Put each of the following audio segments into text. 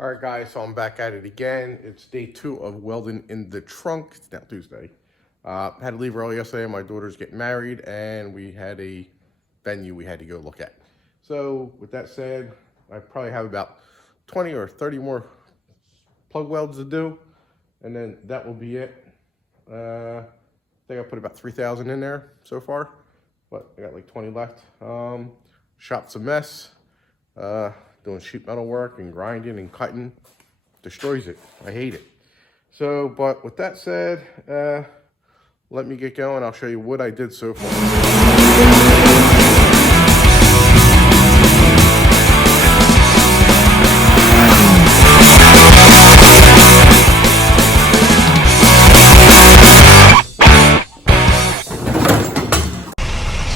All right, guys, so I'm back at it again. It's day 2 of welding in the trunk. It's now Tuesday. Had to leave early yesterday. My daughter's getting married, and we had a venue we had to go look at. So with that said, I probably have about 20 or 30 more plug welds to do, and then that will be it. I think I put about 3,000 in there so far, but I got like 20 left. Shop's a mess. Doing sheet metal work and grinding and cutting destroys it. I hate it. So, but with that said, let me get going. I'll show you what I did so far.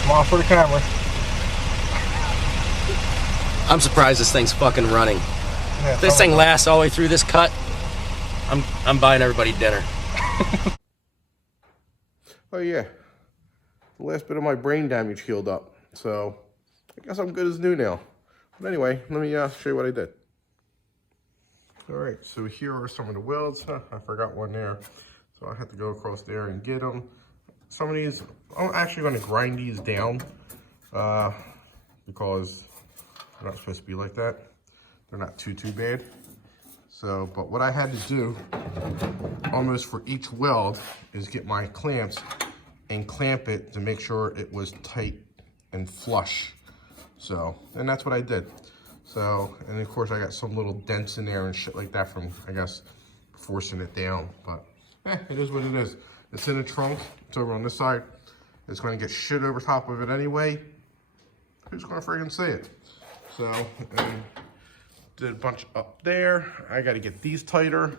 Smile for the camera. I'm surprised this thing's fucking running. Yeah, if this thing lasts all the way through this cut, I'm buying everybody dinner. Oh yeah, the last bit of my brain damage healed up, so I guess I'm good as new now. But anyway, let me show you what I did. All right, so here are some of the welds. I forgot one there, so I had to go across there and get them. Some of these, I'm actually going to grind these down because they're not supposed to be like that. They're not too bad. So, but what I had to do almost for each weld is get my clamps and clamp it to make sure it was tight and flush. So, and that's what I did. So, and of course I got some little dents in there and shit like that from, I guess, forcing it down. But, it is what it is. It's in the trunk. It's over on this side. It's going to get shit over top of it anyway. Who's going to friggin' see it? So, and did a bunch up there. I got to get these tighter.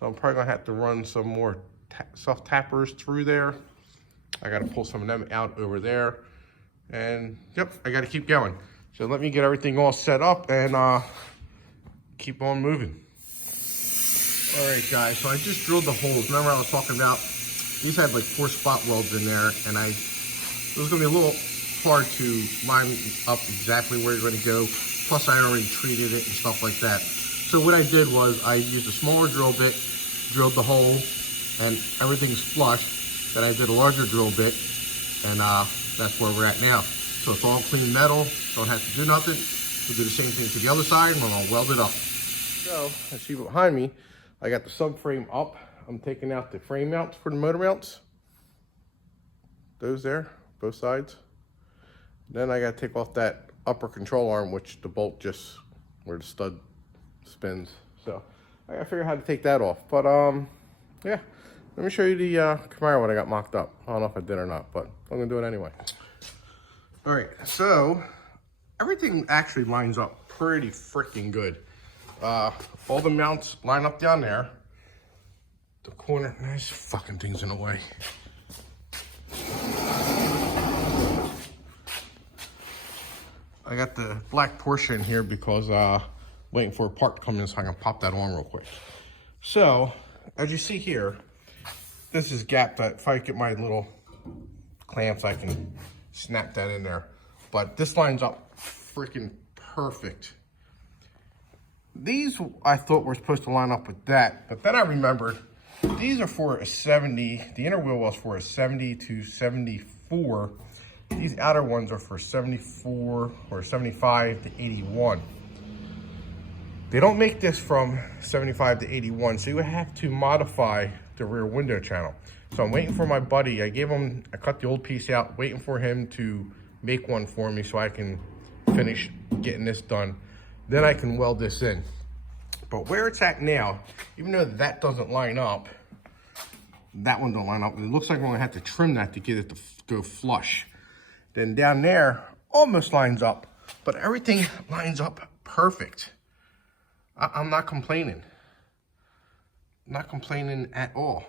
So I'm probably going to have to run some more soft tappers through there. I got to pull some of them out over there. And, yep, I got to keep going. So let me get everything all set up and keep on moving. All right, guys, so I just drilled the holes. Remember I was talking about, these had like 4 spot welds in there, and it was going to be a little hard to line up exactly where you're going to go. Plus, I already treated it and stuff like that. So what I did was I used a smaller drill bit, drilled the hole, and everything's flush. Then I did a larger drill bit, and that's where we're at now. So it's all clean metal. Don't have to do nothing. We'll do the same thing to the other side, and I'll weld it up. So, as you see behind me, I got the subframe up. I'm taking out the frame mounts for the motor mounts. Those there, both sides. Then I got to take off that upper control arm, which the bolt just, where the stud spins. So I got to figure out how to take that off. But yeah, let me show you the Camaro when I got mocked up. I don't know if I did or not, but I'm going to do it anyway. All right, so everything actually lines up pretty freaking good. All the mounts line up down there. The corner, nice fucking things in the way. I got the black Porsche in here because waiting for a part to come in so I can pop that on real quick. So, as you see here, this is gapped. If I get my little clamps, I can snap that in there. But this lines up freaking perfect. These I thought were supposed to line up with that, but then I remembered these are for a 70. The inner wheel was for a 70 to 74. These outer ones are for 74 or 75 to 81. They don't make this from 75 to 81, so you would have to modify the rear window channel. So I'm waiting for my buddy. I cut the old piece out, waiting for him to make one for me so I can finish getting this done. Then I can weld this in. But where it's at now, even though that doesn't line up, that one don't line up. It looks like I'm gonna have to trim that to get it to go flush. Then down there, almost lines up, but everything lines up perfect. I'm not complaining. Not complaining at all.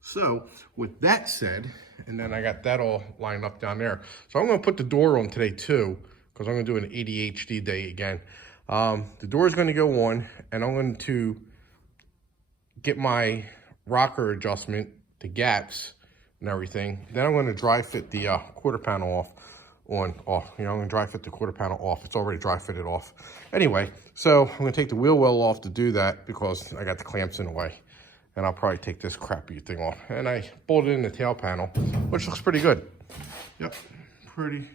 So with that said, and then I got that all lined up down there. So I'm gonna put the door on today too, because I'm gonna do an ADHD day again. The door is gonna go on, and I'm going to get my rocker adjustment, the gaps and everything. Then I'm gonna dry fit the quarter panel off. on off. You know, I'm gonna dry fit the quarter panel off. It's already dry fitted off. Anyway, so I'm gonna take the wheel well off to do that because I got the clamps in the way. And I'll probably take this crappy thing off. And I bolted in the tail panel, which looks pretty good. Yep, pretty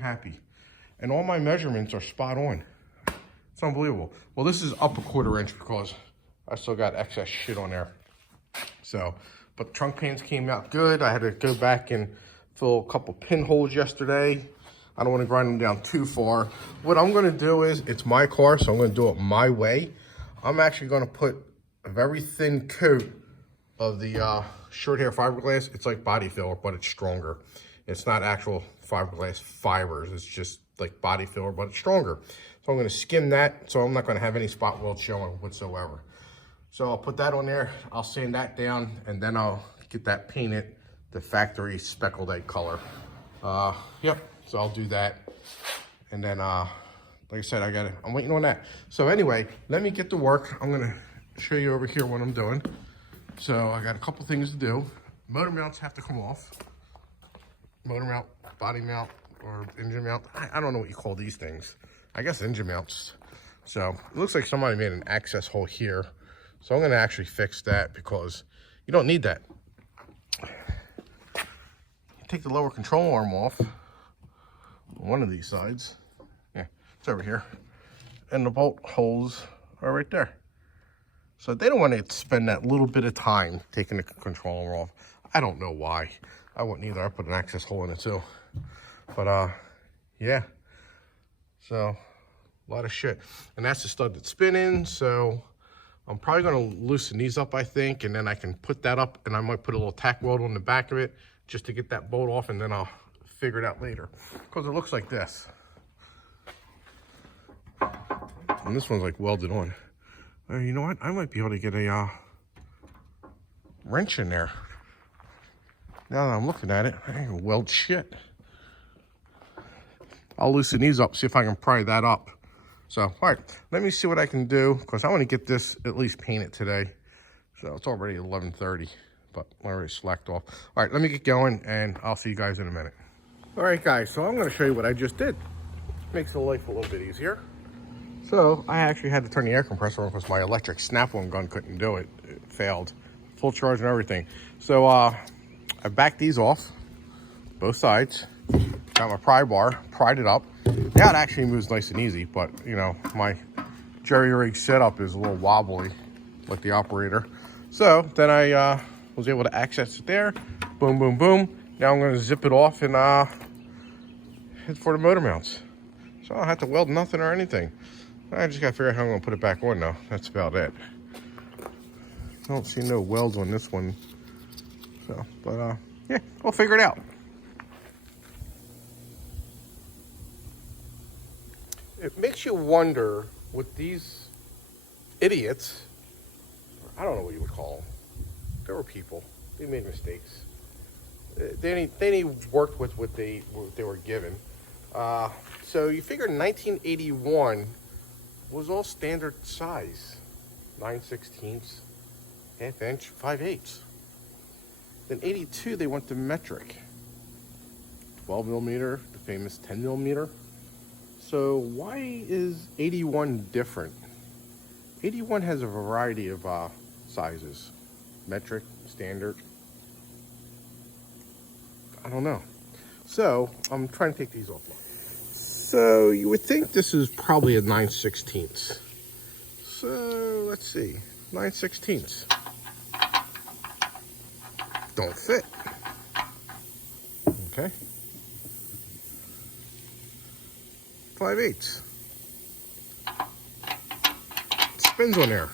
happy. And all my measurements are spot on. It's unbelievable. Well, this is up a 1/4 inch because I still got excess shit on there. So, but the trunk pans came out good. I had to go back and fill a couple pinholes yesterday. I don't want to grind them down too far. What I'm going to do is, it's my car, so I'm going to do it my way. I'm actually going to put a very thin coat of the short hair fiberglass. It's like body filler, but it's stronger. It's not actual fiberglass fibers. It's just like body filler, but it's stronger. So I'm going to skim that, so I'm not going to have any spot weld showing whatsoever. So I'll put that on there. I'll sand that down, and then I'll get that painted the factory speckled egg color. Yep. So I'll do that, and then like I said, I'm waiting on that. So anyway, let me get to work. I'm gonna show you over here what I'm doing. So I got a couple things to do. Motor mounts have to come off. Motor mount, body mount, or engine mount. I don't know what you call these things. I guess engine mounts. So it looks like somebody made an access hole here. So I'm gonna actually fix that because you don't need that. Take the lower control arm off. One of these sides, yeah, it's over here, and the bolt holes are right there. So they don't want to spend that little bit of time taking the controller off. I don't know why. I wouldn't either. I put an access hole in it too. But yeah. So a lot of shit, and that's the stud that's spinning. So I'm probably going to loosen these up, I think, and then I can put that up, and I might put a little tack weld on the back of it just to get that bolt off, and then I'll figure it out later, because it looks like this. And this one's like welded on. You know what? I might be able to get a wrench in there. Now that I'm looking at it, I can weld shit. I'll loosen these up, see if I can pry that up. So, all right, let me see what I can do, because I want to get this at least painted today. So it's already 11:30, but I already slacked off. All right, let me get going, and I'll see you guys in a minute. All right, guys, so I'm going to show you what I just did. Makes the life a little bit easier. So I actually had to turn the air compressor on because my electric snap-on gun couldn't do it. It failed. Full charge and everything. So I backed these off, both sides. Got my pry bar, pried it up. Now it actually moves nice and easy, but, you know, my jerry rig setup is a little wobbly with the operator. So then I was able to access it there. Boom, boom, boom. Now I'm going to zip it off and head for the motor mounts. So I don't have to weld nothing or anything. I just got to figure out how I'm going to put it back on now. That's about it. I don't see no welds on this one. So, but yeah, we'll figure it out. It makes you wonder what these idiots, I don't know what you would call them. They were people. They made mistakes. They worked with what they were given. So you figure 1981 was all standard size. 9/16, ½ inch, 5/8. Then 82 they went to metric. 12 millimeter, the famous 10 millimeter. So why is 81 different? 81 has a variety of sizes. Metric, standard. I don't know. So I'm trying to take these off. So you would think this is probably a 9/16. So let's see, 9/16. Don't fit. Okay. 5/8. Spins on there.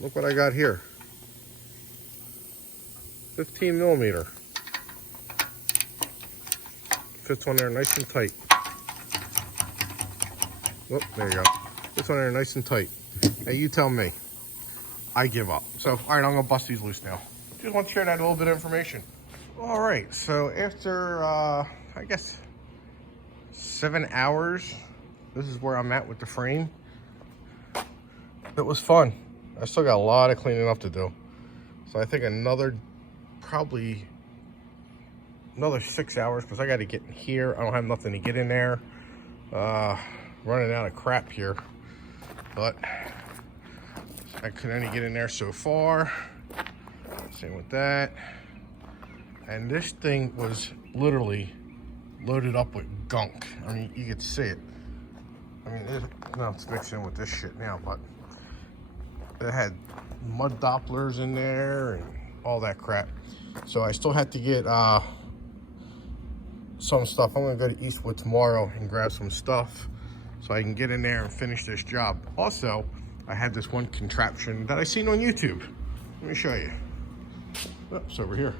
Look what I got here. 15 millimeter. Fits on there nice and tight. Whoop, there you go. Fits on there nice and tight. Hey, you tell me. I give up. So, all right, I'm gonna bust these loose now. Just want to share that little bit of information. All right, so after, I guess, 7 hours, this is where I'm at with the frame. It was fun. I still got a lot of cleaning up to do. So I think another probably another 6 hours because I got to get in here. I don't have nothing to get in there. Running out of crap here, but I could only get in there so far. Same with that. And this thing was literally loaded up with gunk. I mean, you could see it. I mean, it's mixed in with this shit now, but it had mud Dopplers in there and all that crap. So I still had to get some stuff. I'm gonna go to Eastwood tomorrow and grab some stuff so I can get in there and finish this job. Also, I had this one contraption that I seen on YouTube. Let me show you. Oh, it's over here.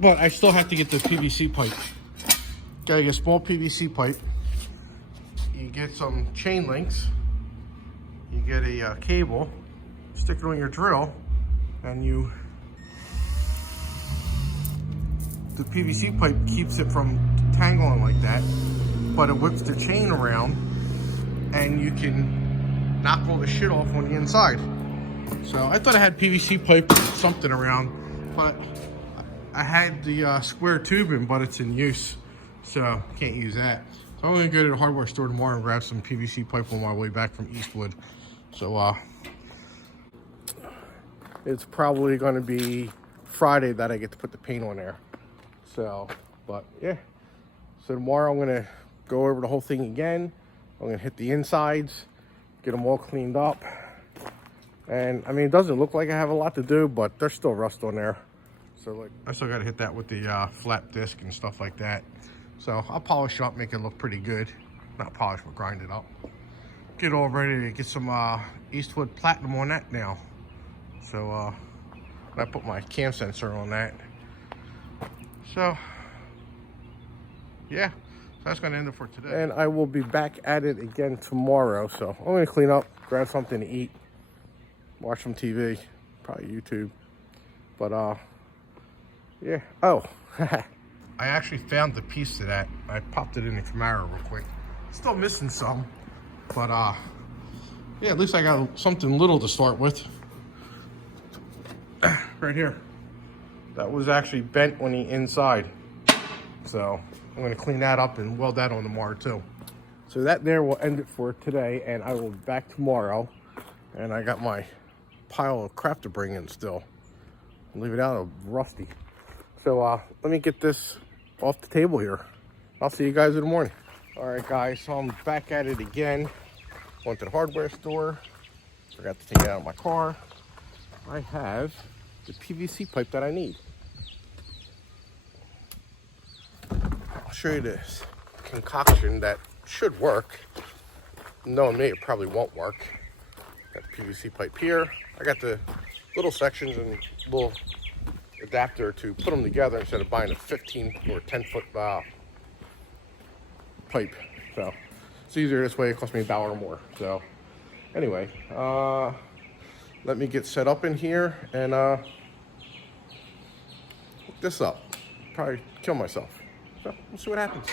But I still have to get this PVC pipe. Gotta get a small PVC pipe. You get some chain links. You get a cable, stick it on your drill, and the PVC pipe keeps it from tangling like that, but it whips the chain around and you can knock all the shit off on the inside. So I thought I had PVC pipe or something around, but I had the square tubing, but it's in use, so can't use that. So I'm gonna go to the hardware store tomorrow and grab some PVC pipe on my way back from Eastwood. So it's probably gonna be Friday that I get to put the paint on there. So, but yeah. So tomorrow I'm gonna go over the whole thing again. I'm gonna hit the insides, get them all cleaned up. And I mean, it doesn't look like I have a lot to do, but there's still rust on there. So like, I still gotta hit that with the flat disc and stuff like that. So I'll polish up, make it look pretty good. Not polish, but grind it up. Get all ready to get some Eastwood Platinum on that now. So I put my cam sensor on that. So yeah, that's gonna end it for today. And I will be back at it again tomorrow. So I'm gonna clean up, grab something to eat, watch some TV, probably YouTube. But yeah. Oh, I actually found the piece to that. I popped it in the Camaro real quick. Still missing some, but yeah, at least I got something little to start with. Right here. That was actually bent on the inside. So I'm gonna clean that up and weld that on tomorrow too. So that there will end it for today, and I will be back tomorrow. And I got my pile of crap to bring in still. Leave it out rusty. So let me get this off the table here. I'll see you guys in the morning. All right, guys, so I'm back at it again. Went to the hardware store. Forgot to take it out of my car. I have the PVC pipe that I need. I'll show you this concoction that should work. Knowing me, it probably won't work. Got the PVC pipe here. I got the little sections and little adapter to put them together instead of buying a 15 or 10 foot pipe. So it's easier this way. It cost me $1 more. So anyway, let me get set up in here and hook this up. Probably kill myself. So we'll see what happens.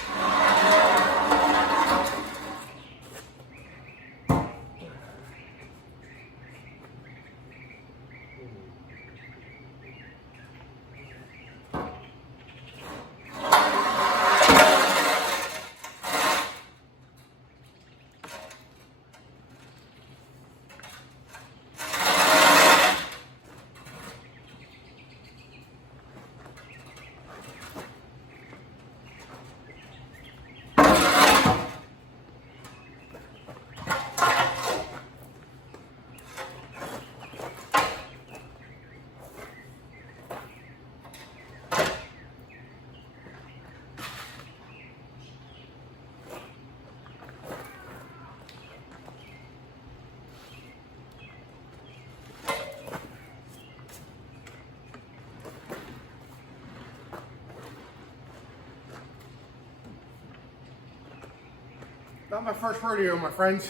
Not my first rodeo, my friends.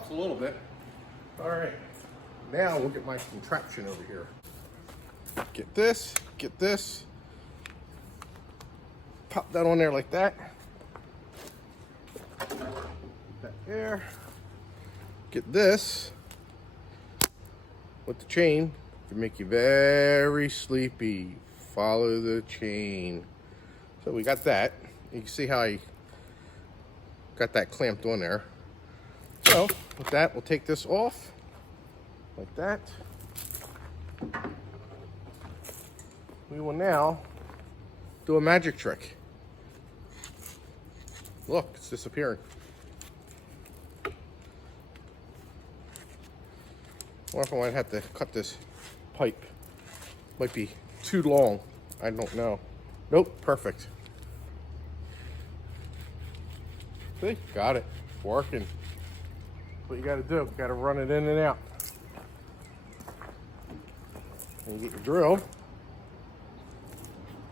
Helps a little bit. All right, now we'll get my contraption over here. Get this, pop that on there like that. Put that there. Get this with the chain to make you very sleepy. Follow the chain. So we got that. You can see how I got that clamped on there. So with that, we'll take this off like that. We will now do a magic trick. Look, it's disappearing. Or if I might have to cut this pipe. Might be too long. I don't know. Nope, perfect. See, got it. Working. What you gotta do, gotta run it in and out. And you get your drill.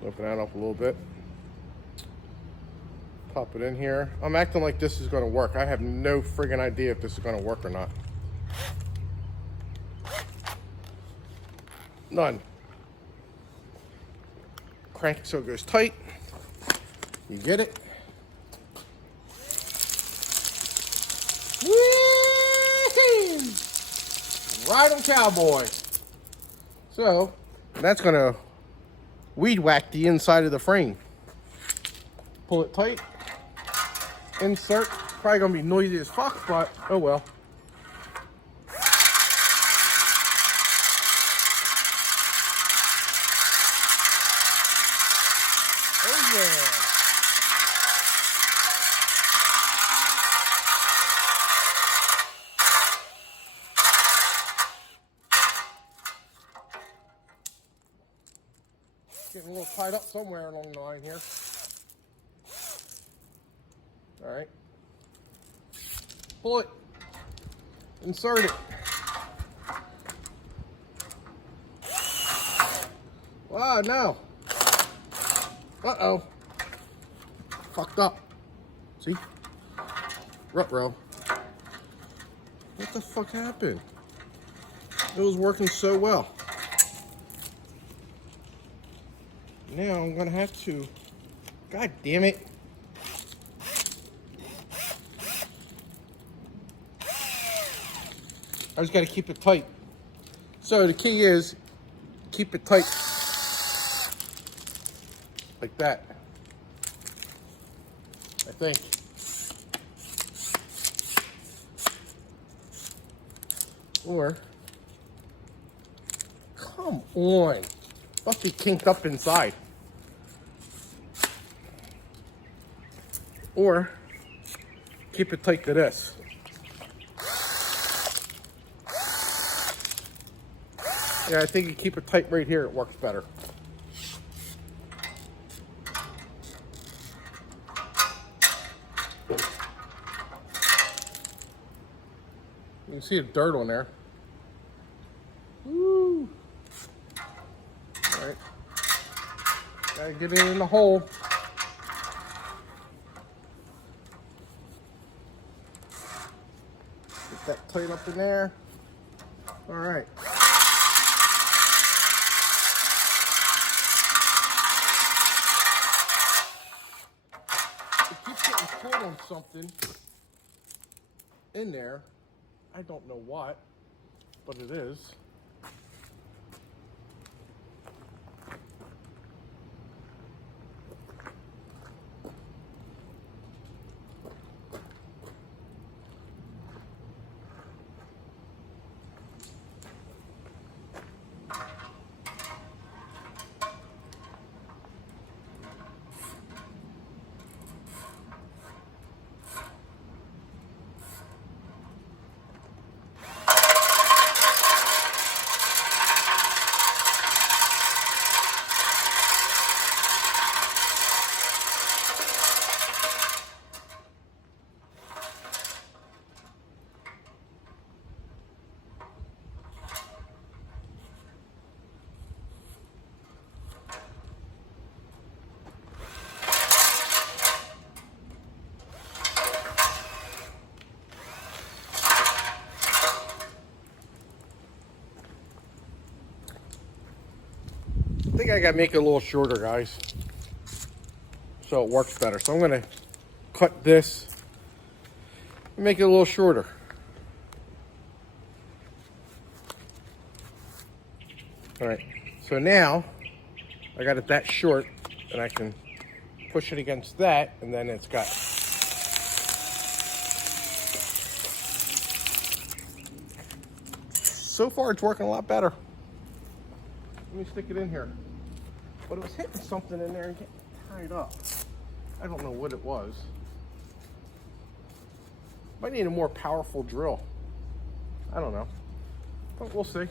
Open that up a little bit. Pop it in here. I'm acting like this is gonna work. I have no friggin' idea if this is gonna work or not. None. Crank it so it goes tight. You get it. Whee! Ride 'em, cowboy. So that's gonna weed whack the inside of the frame. Pull it tight. Insert. Probably gonna be noisy as fuck, but oh well. Oh yeah. Getting a little tied up somewhere along the line here. All right. Pull it. Insert it. Wow, no. Uh-oh. Fucked up. See? Ruh-roh. What the fuck happened? It was working so well. Now I'm gonna have to, God damn it. I just gotta keep it tight. So the key is, keep it tight. Like that. I think. Or, come on. Must be kinked up inside. Or, keep it tight to this. Yeah, I think you keep it tight right here, it works better. You can see the dirt on there. Woo! Alright. Gotta get it in the hole. Get that tight up in there. Alright. It keeps getting caught on something in there. I don't know what, but it is. think I gotta make it a little shorter, guys, so it works better. So I'm gonna cut this and make it a little shorter. All right, so now I got it that short, and I can push it against that, and then it's got. So far, it's working a lot better. Let me stick it in here. But it was hitting something in there and getting tied up. I don't know what it was. Might need a more powerful drill. I don't know. But we'll see.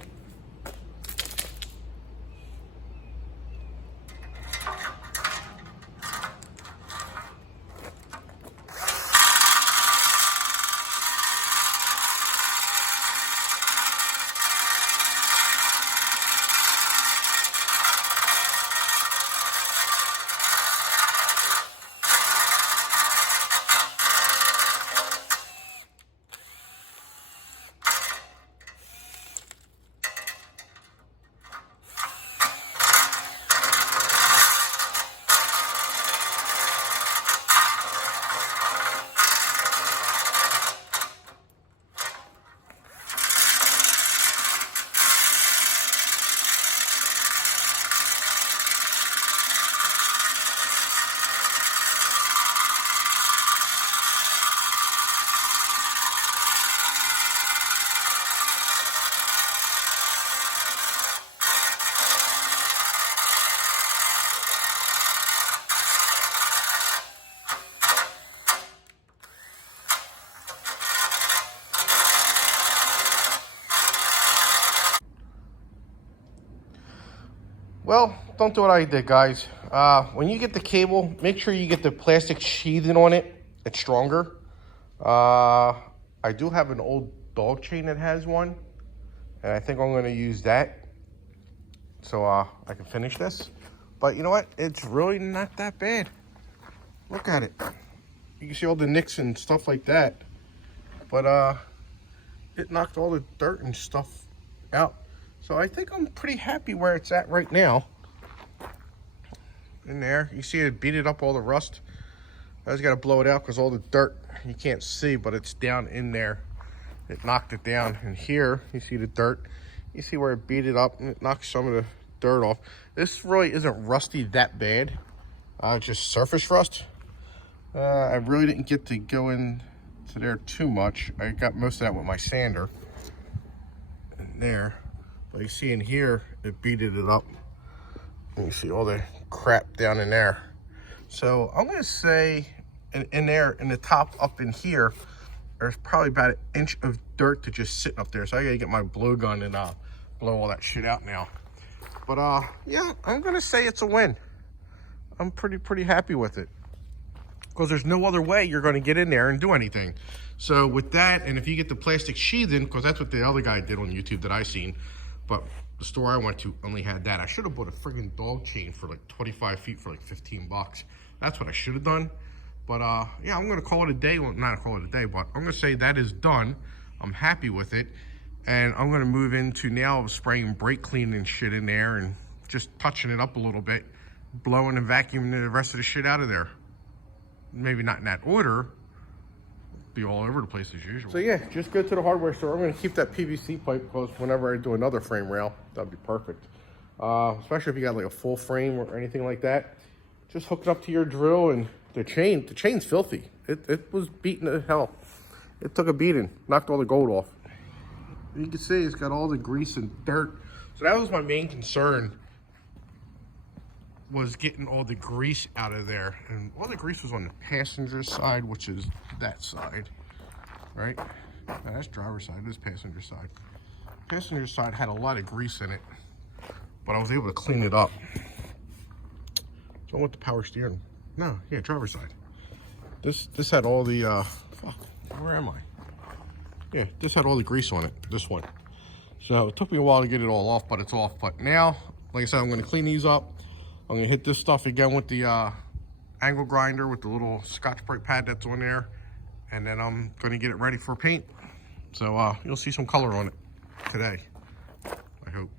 Well, don't do what I did, guys. When you get the cable, make sure you get the plastic sheathing on it. It's stronger. I do have an old dog chain that has one, and I think I'm going to use that so I can finish this. But you know what? It's really not that bad. Look at it. You can see all the nicks and stuff like that. But it knocked all the dirt and stuff out. So I think I'm pretty happy where it's at right now. In there, you see it beat it up, all the rust. I just got to blow it out because all the dirt you can't see, but it's down in there. It knocked it down. And here, you see the dirt. You see where it beat it up and it knocked some of the dirt off. This really isn't rusty that bad. Just surface rust. I really didn't get to go into there too much. I got most of that with my sander. In there. But you see in here, it beaded it up. And you see all the crap down in there. So I'm gonna say in there, in the top up in here, there's probably about 1 inch of dirt that's just sitting up there. So I gotta get my blow gun and blow all that shit out now. But yeah, I'm gonna say it's a win. I'm pretty happy with it. Because there's no other way you're gonna get in there and do anything. So with that, and if you get the plastic sheathing, because that's what the other guy did on YouTube that I seen, but the store I went to only had that. I should have bought a friggin' dog chain for like 25 feet for like 15 bucks. That's what I should have done. But yeah, I'm gonna call it a day. Well, not call it a day, but I'm gonna say that is done. I'm happy with it. And I'm gonna move into now spraying brake clean and shit in there and just touching it up a little bit, blowing and vacuuming the rest of the shit out of there. Maybe not in that order. Be all over the place as usual. So yeah, just go to the hardware store. I'm going to keep that PVC pipe because whenever I do another frame rail, that'd be perfect. Especially if you got like a full frame or anything like that. Just hook it up to your drill, and the chain's filthy. It was beaten to hell. It took a beating, knocked all the gold off. You can see it's got all the grease and dirt. So that was my main concern, was getting all the grease out of there. And all the grease was on the passenger side, which is that side, right? No, that's driver's side, this is passenger side. Passenger side had a lot of grease in it, but I was able to clean it up. So I want the power steering. No, yeah, driver's side. This had all the, fuck, where am I? Yeah, this had all the grease on it, this one. So it took me a while to get it all off, but it's off. But now, like I said, I'm gonna clean these up. I'm gonna hit this stuff again with the angle grinder with the little Scotch-Brite pad that's on there. And then I'm gonna get it ready for paint. So you'll see some color on it today, I hope.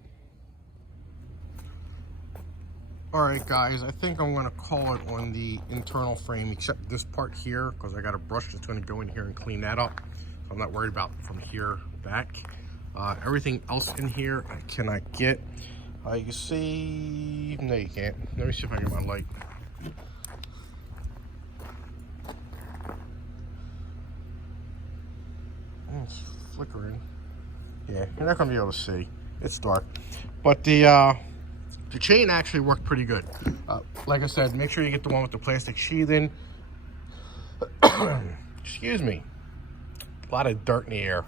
All right, guys, I think I'm gonna call it on the internal frame, except this part here, because I got a brush that's gonna go in here and clean that up. So I'm not worried about from here back. Everything else in here, I cannot get. You can see, no you can't. Let me see if I get my light. It's flickering. Yeah, you're not gonna be able to see. It's dark. But the chain actually worked pretty good. Like I said, make sure you get the one with the plastic sheathing. Excuse me. A lot of dirt in the air.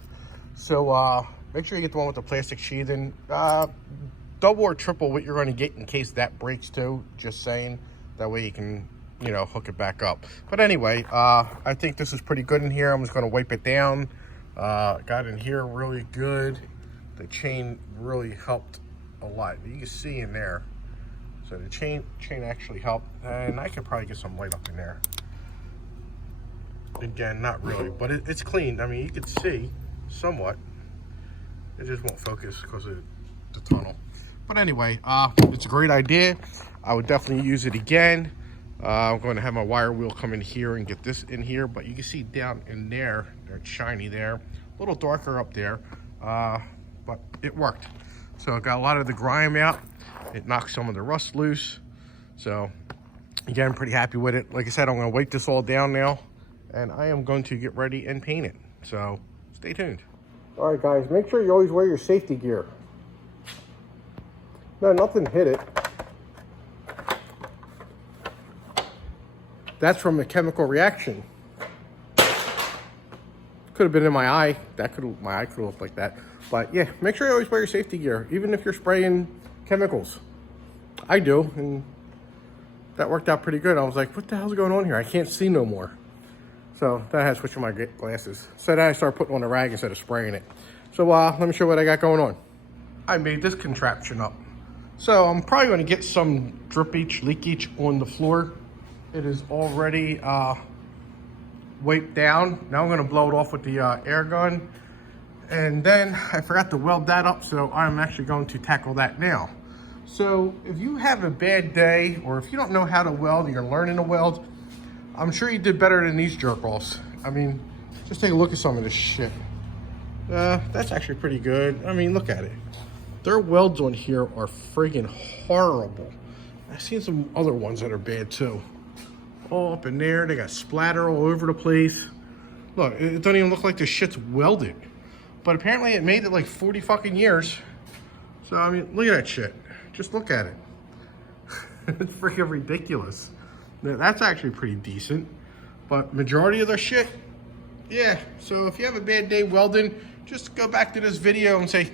So make sure you get the one with the plastic sheathing. Double or triple what you're going to get in case that breaks too. Just saying. That way you can, you know, hook it back up. But anyway, I think this is pretty good in here. I'm just going to wipe it down. Got in here really good. The chain really helped a lot. You can see in there. So the chain actually helped, and I could probably get some light up in there. Again, not really, but it's clean. I mean, you can see somewhat. It just won't focus because of the tunnel. But anyway, it's a great idea. I would definitely use it again. I'm going to have my wire wheel come in here and get this in here, but you can see down in there, it's shiny there, a little darker up there, but it worked. So it got a lot of the grime out. It knocked some of the rust loose. So again, I'm pretty happy with it. Like I said, I'm going to wipe this all down now, and I am going to get ready and paint it. So stay tuned. All right, guys, make sure you always wear your safety gear. No, nothing hit it. That's from a chemical reaction. Could have been in my eye. My eye could have looked like that. But yeah, make sure you always wear your safety gear, even if you're spraying chemicals. I do, and that worked out pretty good. I was like, what the hell's going on here? I can't see no more. So then I had to switch to my glasses. So then I started putting on a rag instead of spraying it. So let me show you what I got going on. I made this contraption up. So I'm probably going to get some drippage, leakage on the floor. It is already wiped down. Now I'm going to blow it off with the air gun. And then I forgot to weld that up, so I'm actually going to tackle that now. So if you have a bad day, or if you don't know how to weld and you're learning to weld, I'm sure you did better than these jerk-offs. I mean, just take a look at some of this shit. That's actually pretty good. I mean, look at it. Their welds on here are friggin' horrible. I've seen some other ones that are bad too. All up in there, they got splatter all over the place. Look, it don't even look like this shit's welded. But apparently it made it like 40 fucking years. So, I mean, look at that shit. Just look at it. It's freaking ridiculous. That's actually pretty decent. But majority of their shit, yeah. So if you have a bad day welding, just go back to this video and say,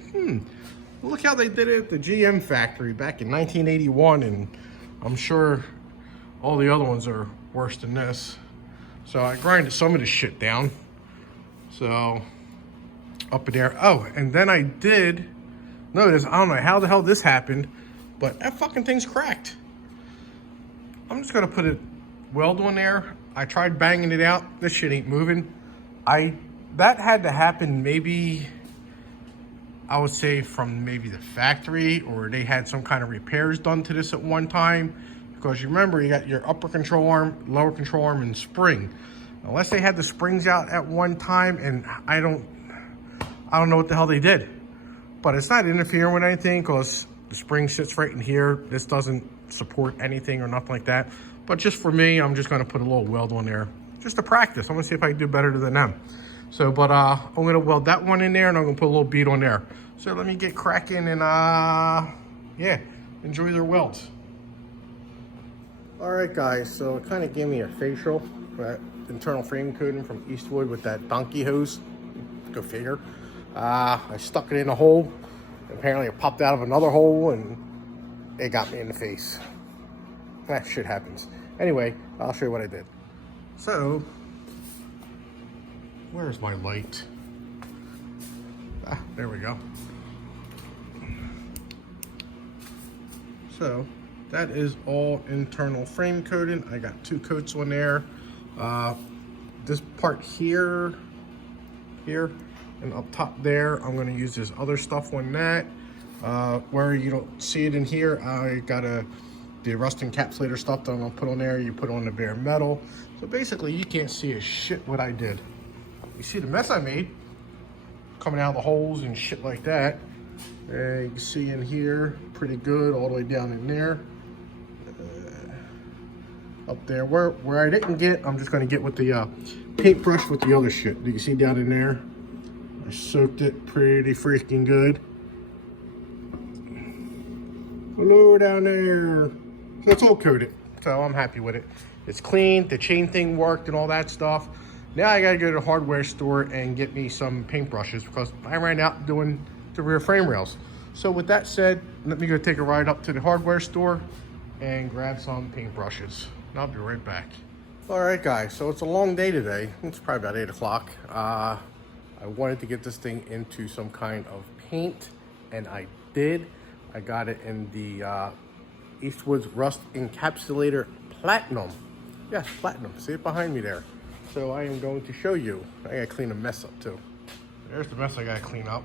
look how they did it at the GM factory back in 1981. And I'm sure all the other ones are worse than this. So I grinded some of this shit down. So up in there. Oh, and then I did notice, I don't know how the hell this happened, but that fucking thing's cracked. I'm just gonna put a weld on there. I tried banging it out. This shit ain't moving. That had to happen maybe, I would say from maybe the factory, or they had some kind of repairs done to this at one time. Because you remember, you got your upper control arm, lower control arm, and spring. Unless they had the springs out at one time, and I don't know what the hell they did. But it's not interfering with anything because the spring sits right in here. This doesn't support anything or nothing like that. But just for me, I'm just gonna put a little weld on there just to practice. I'm gonna see if I can do better than them. So, but I'm gonna weld that one in there, and I'm gonna put a little bead on there. So let me get cracking and yeah, enjoy their welds. All right, guys, so it kind of gave me a facial, that internal frame coating from Eastwood with that donkey hose. Go figure. I stuck it in a hole. Apparently it popped out of another hole and it got me in the face. That shit happens. Anyway, I'll show you what I did. So, where's my light? There we go. So, that is all internal frame coating. I got 2 coats on there. This part here, and up top there, I'm gonna use this other stuff on that. Where you don't see it in here, I got the rust encapsulator stuff that I'm gonna put on there, you put on the bare metal. So basically you can't see a shit what I did. You see the mess I made coming out of the holes and shit like that. You can see in here, pretty good, all the way down in there. Up there, where I didn't get, I'm just gonna get with the paintbrush with the other shit. You can see down in there, I soaked it pretty freaking good. Hello down there. So it's all coated, so I'm happy with it. It's clean, the chain thing worked and all that stuff. Now I gotta go to the hardware store and get me some paintbrushes because I ran out doing the rear frame rails. So with that said, let me go take a ride up to the hardware store and grab some paintbrushes. And I'll be right back. All right guys, so it's a long day today. It's probably about 8 o'clock. I wanted to get this thing into some kind of paint, and I did. I got it in the Eastwood's Rust Encapsulator Platinum. Yes, Platinum. See it behind me there. So I am going to show you. I gotta clean a mess up too. There's the mess I gotta clean up.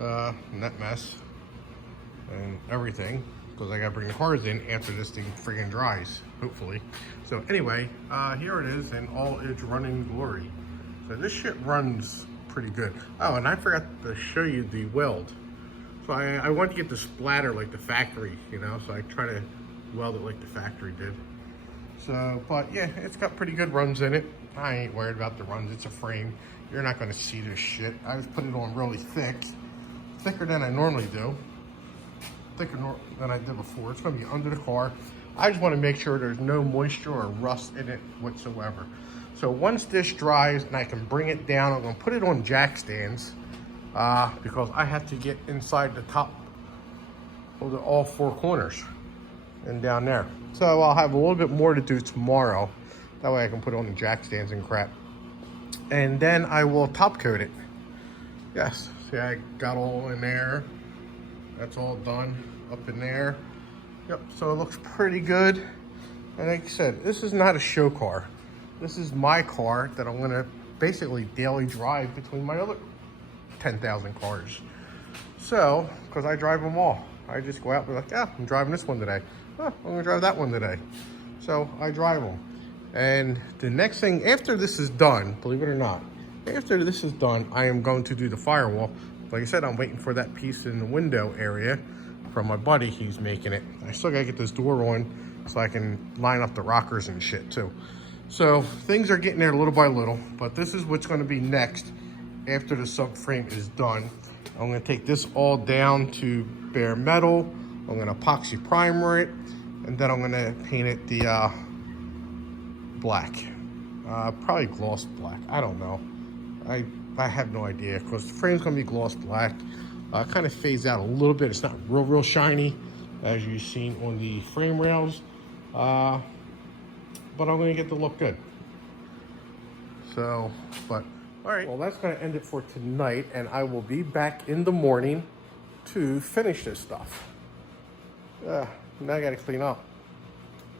And that mess and everything, because I gotta bring the cars in after this thing friggin' dries, hopefully. So anyway, here it is in all its running glory. So this shit runs pretty good. Oh, and I forgot to show you the weld. So I want to get the splatter like the factory, you know, so I try to weld it like the factory did. So, but yeah, it's got pretty good runs in it. I ain't worried about the runs, it's a frame. You're not gonna see this shit. I just put it on really thick, thicker than I normally do. Thicker than I did before. It's gonna be under the car. I just wanna make sure there's no moisture or rust in it whatsoever. So once this dries and I can bring it down, I'm gonna put it on jack stands. Because I have to get inside the top of all 4 corners and down there. So I'll have a little bit more to do tomorrow. That way I can put it on the jack stands and crap. And then I will top coat it. Yes, see I got all in there. That's all done up in there. Yep, so it looks pretty good. And like I said, this is not a show car. This is my car that I'm gonna basically daily drive between my other 10,000 cars. So, because I drive them all. I just go out and be like, yeah, I'm driving this one today. Oh, I'm gonna drive that one today. So I drive them. And the next thing, after this is done, believe it or not, after this is done, I am going to do the firewall. Like I said, I'm waiting for that piece in the window area from my buddy. He's making it. I still gotta get this door on so I can line up the rockers and shit too. So things are getting there little by little, but this is what's gonna be next. After the subframe is done, I'm gonna take this all down to bare metal. I'm gonna epoxy primer it, and then I'm gonna paint it the black. Probably gloss black, I don't know. I have no idea, because the frame's gonna be gloss black. Kind of fades out a little bit. It's not real shiny, as you've seen on the frame rails. But I'm gonna get to look good. So, but all right, well, that's gonna end it for tonight, and I will be back in the morning to finish this stuff. Now I gotta clean up.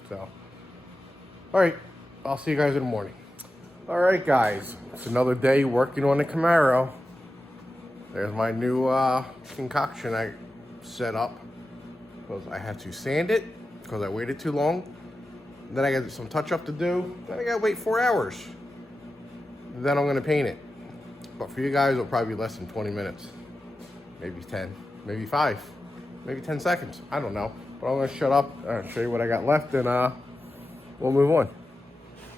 So, all right, I'll see you guys in the morning. All right, guys, it's another day working on the Camaro. There's my new concoction I set up, because I had to sand it because I waited too long. Then I got some touch up to do. Then I gotta wait 4 hours. Then I'm gonna paint it. But for you guys, it'll probably be less than 20 minutes. Maybe 10, maybe 5, maybe 10 seconds. I don't know. But I'm gonna shut up and show you what I got left, and we'll move on.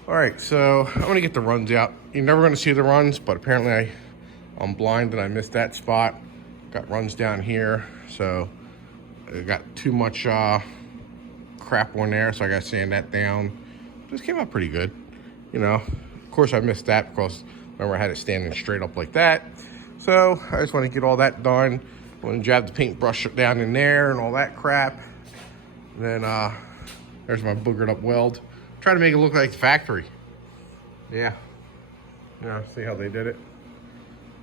All right, so I'm gonna get the runs out. You're never gonna see the runs, but apparently I'm blind and I missed that spot. Got runs down here, so I got too much crap on there, so I gotta sand that down. Just came out pretty good, you know. Of course I missed that because remember I had it standing straight up like that. So I just want to get all that done. I want to jab the paintbrush down in there and all that crap. And then there's my boogered up weld. Try to make it look like the factory. Yeah. Yeah, see how they did it?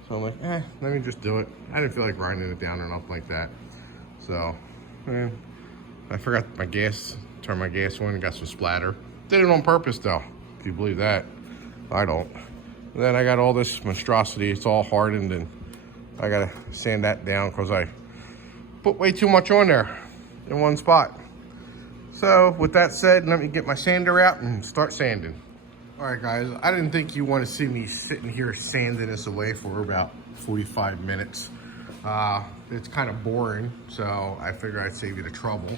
So I'm like, let me just do it. I didn't feel like grinding it down or nothing like that. So, I forgot my gas, turned my gas on and got some splatter. Did it on purpose though, if you believe that. I don't. And then I got all this monstrosity, it's all hardened, and I gotta sand that down because I put way too much on there in one spot. So with that said, let me get my sander out and start sanding. All right, guys, I didn't think you want to see me sitting here sanding this away for about 45 minutes. It's kind of boring, so I figured I'd save you the trouble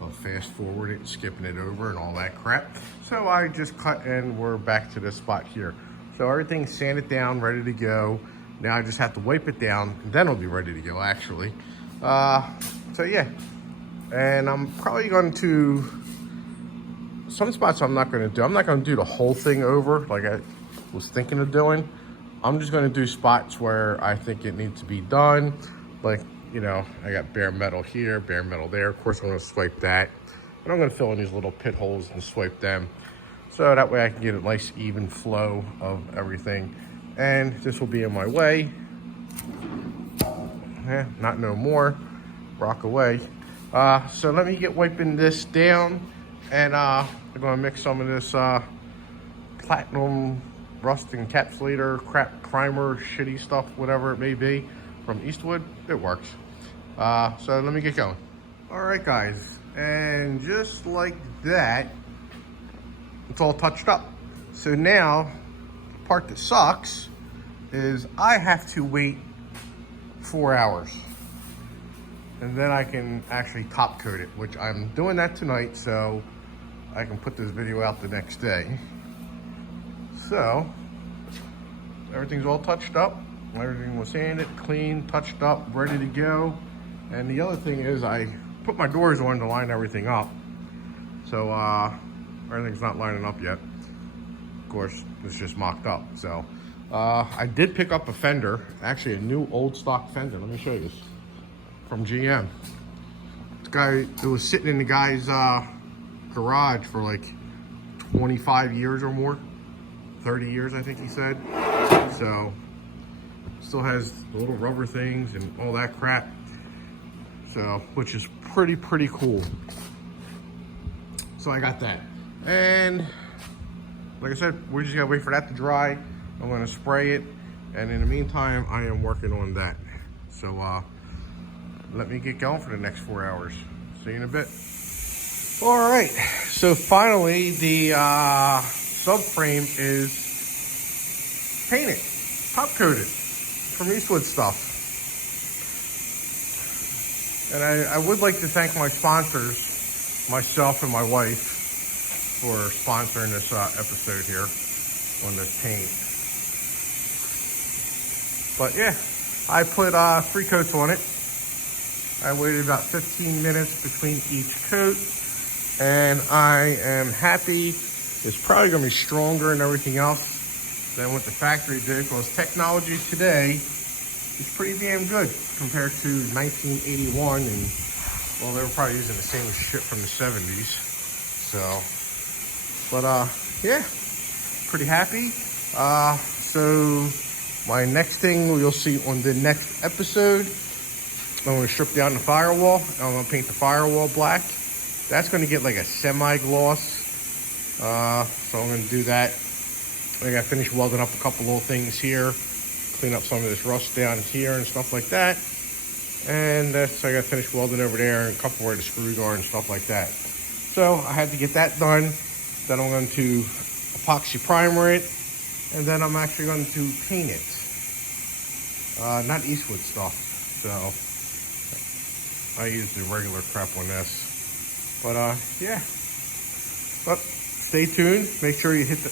of fast forwarding, skipping it over and all that crap. So I just cut and we're back to this spot here. So everything's sanded down, ready to go. Now I just have to wipe it down and then it'll be ready to go actually. So yeah, and I'm probably going to, some spots I'm not going to do. I'm not going to do the whole thing over like I was thinking of doing. I'm just going to do spots where I think it needs to be done. Like, you know, I got bare metal here, bare metal there. Of course, I'm going to swipe that. And I'm going to fill in these little pit holes and swipe them. So that way I can get a nice even flow of everything. And this will be in my way. Not no more. Rock away. So let me get wiping this down. And I'm going to mix some of this platinum rust encapsulator, crap, primer, shitty stuff, whatever it may be, from Eastwood. It works. So let me get going. All right, guys, and just like that, it's all touched up. So now, the part that sucks is I have to wait 4 hours. And then I can actually top coat it, which I'm doing that tonight, so I can put this video out the next day. So, everything's all touched up. Everything was sanded, clean, touched up, ready to go. And the other thing is I put my doors on to line everything up. So, everything's not lining up yet. Of course, it's just mocked up. So, I did pick up a fender, actually a new old stock fender. Let me show you this. From GM. This guy, it was sitting in the guy's garage for like 25 years or more. 30 years, I think he said. So, still has the little rubber things and all that crap. So, which is pretty cool. So I got that. And like I said, we just gotta wait for that to dry. I'm gonna spray it. And in the meantime, I am working on that. So, let me get going for the next 4 hours. See you in a bit. All right, so finally the subframe is painted, top coated from Eastwood stuff. And I would like to thank my sponsors, myself and my wife, for sponsoring this episode here on this paint. But yeah, I put 3 coats on it. I waited about 15 minutes between each coat, and I am happy. It's probably gonna be stronger and everything else than what the factory did, because technology today is pretty damn good compared to 1981, and well, they were probably using the same shit from the 70s. So, but yeah, pretty happy. So my next thing you'll see on the next episode, I'm going to strip down the firewall. I'm going to paint the firewall black. That's going to get like a semi-gloss. So I'm going to do that. I got to finish welding up a couple little things here. Clean up some of this rust down here and stuff like that. And that's, I got to finish welding over there and a couple where the screws are and stuff like that. So I had to get that done. Then I'm going to epoxy primer it. And then I'm actually going to paint it. Not Eastwood stuff. So I use the regular crap on this. But yeah. But stay tuned. Make sure you hit the